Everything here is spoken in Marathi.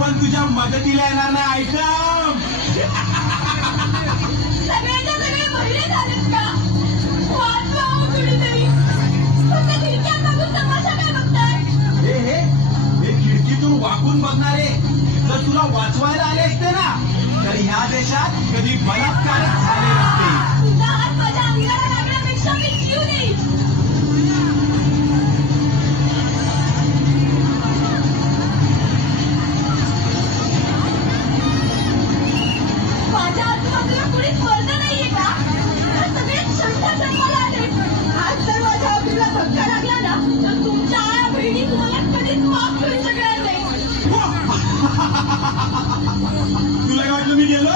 पण तुझ्या मदतीला येणार नाही. आयटम सगळ्यांच्या सगळे बहिणी झालेत का? वाचवा हो कुणीतरी. फक्त खिडक्यात बघून तमाशा काय बघताय? हे खिडकीतून वाकून बघणारे जर तुला वाचवायला आले असते ना तर ह्या देशात कधी बलात्कारच झाले नसते. तुझा हात माझ्या अंगाला लागण्यापेक्षा मी जीव देईन. माझ्या आजूबाजूला कुणीच मर्द नाहीये का? सगळे क्षमता जन्माला आले. आज जर माझ्या अवतीला धक्का लागला ना तर तुमच्या आया बहिणी तुम्हाला कधीच माफ करू शकणार नाही. तुला काय वाटलं मी गेलो?